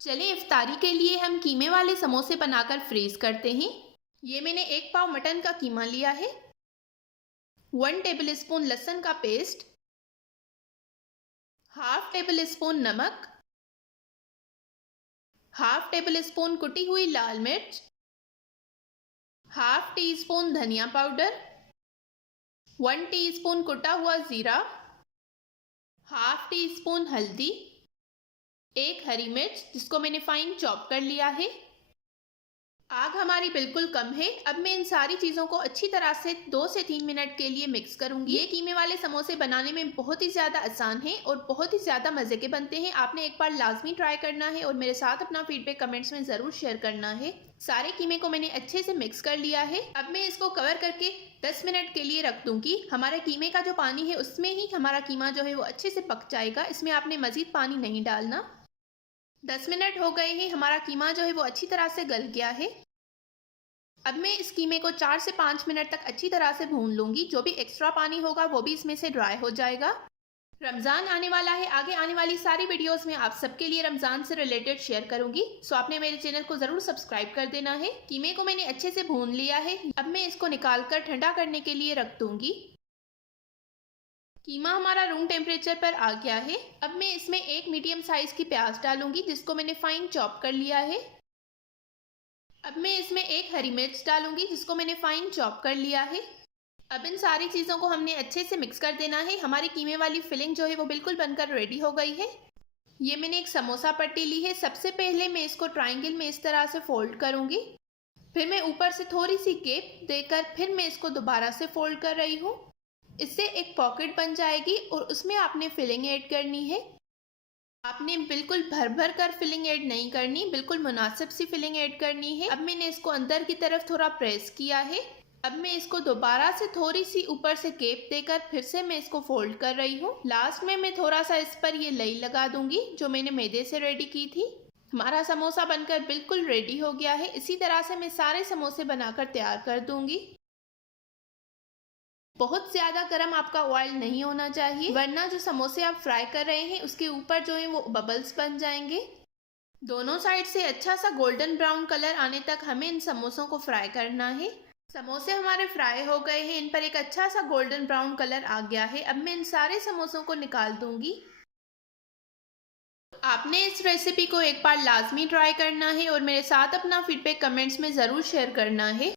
चलिए इफ्तारी के लिए हम कीमे वाले समोसे बनाकर फ्रीज करते हैं। ये मैंने 1 पाव मटन का कीमा लिया है, 1 टेबल स्पून लहसुन का पेस्ट, हाफ टेबल स्पून नमक, हाफ टेबल स्पून कुटी हुई लाल मिर्च, हाफ टी स्पून धनिया पाउडर, 1 टीस्पून कुटा हुआ जीरा, हाफ टी स्पून हल्दी, 1 हरी मिर्च जिसको मैंने फाइन चॉप कर लिया है। आग हमारी बिल्कुल कम है। अब मैं इन सारी चीज़ों को अच्छी तरह से 2 से 3 मिनट के लिए मिक्स करूंगी। ये कीमे वाले समोसे बनाने में बहुत ही ज़्यादा आसान है और बहुत ही ज़्यादा मज़े के बनते हैं। आपने एक बार लाजमी ट्राई करना है और मेरे साथ अपना फीडबैक कमेंट्स में ज़रूर शेयर करना है। सारे कीमे को मैंने अच्छे से मिक्स कर लिया है। अब मैं इसको कवर करके 10 मिनट के लिए रख दूंगी। हमारे कीमे का जो पानी है उसमें ही हमारा कीमा जो है वो अच्छे से पक जाएगा। इसमें आपने मज़ीद पानी नहीं डालना। 10 मिनट हो गए हैं, हमारा कीमा जो है वो अच्छी तरह से गल गया है। अब मैं इस कीमे को 4 से 5 मिनट तक अच्छी तरह से भून लूंगी। जो भी एक्स्ट्रा पानी होगा वो भी इसमें से ड्राई हो जाएगा। रमज़ान आने वाला है, आगे आने वाली सारी वीडियोस में आप सबके लिए रमज़ान से रिलेटेड शेयर करूंगी। सो आपने मेरे चैनल को ज़रूर सब्सक्राइब कर देना है। कीमे को मैंने अच्छे से भून लिया है। अब मैं इसको निकाल कर ठंडा करने के लिए रख दूंगी। कीमा हमारा रूम टेम्परेचर पर आ गया है। अब मैं इसमें एक मीडियम साइज की प्याज डालूंगी जिसको मैंने फाइन चॉप कर लिया है। अब मैं इसमें 1 हरी मिर्च डालूंगी जिसको मैंने फाइन चॉप कर लिया है। अब इन सारी चीज़ों को हमने अच्छे से मिक्स कर देना है। हमारी कीमे वाली फिलिंग जो है वो बिल्कुल बनकर रेडी हो गई है। ये मैंने एक समोसा पट्टी ली है। सबसे पहले मैं इसको ट्रायंगल में इस तरह से फोल्ड करूंगी। फिर मैं ऊपर से थोड़ी सी गैप देकर फिर मैं इसको दोबारा से फोल्ड कर रही हूँ। इससे एक पॉकेट बन जाएगी और उसमें आपने फिलिंग ऐड करनी है। आपने बिल्कुल भर भर कर फिलिंग ऐड नहीं करनी, बिल्कुल मुनासिब सी फिलिंग ऐड करनी है। अब मैंने इसको अंदर की तरफ थोड़ा प्रेस किया है। अब मैं इसको दोबारा से थोड़ी सी ऊपर से गैप देकर फिर से मैं इसको फोल्ड कर रही हूँ। लास्ट में मैं थोड़ा सा इस पर ये लई लगा दूंगी जो मैंने मैदे से रेडी की थी। हमारा समोसा बनकर बिल्कुल रेडी हो गया है। इसी तरह से मैं सारे समोसे बनाकर तैयार कर दूंगी। बहुत ज़्यादा गर्म आपका ऑयल नहीं होना चाहिए, वरना जो समोसे आप फ्राई कर रहे हैं उसके ऊपर जो है वो बबल्स बन जाएंगे। दोनों साइड से अच्छा सा गोल्डन ब्राउन कलर आने तक हमें इन समोसों को फ्राई करना है। समोसे हमारे फ्राई हो गए हैं, इन पर एक अच्छा सा गोल्डन ब्राउन कलर आ गया है। अब मैं इन सारे समोसों को निकाल दूंगी। आपने इस रेसिपी को एक बार लाजमी ट्राई करना है और मेरे साथ अपना फीडबैक कमेंट्स में ज़रूर शेयर करना है।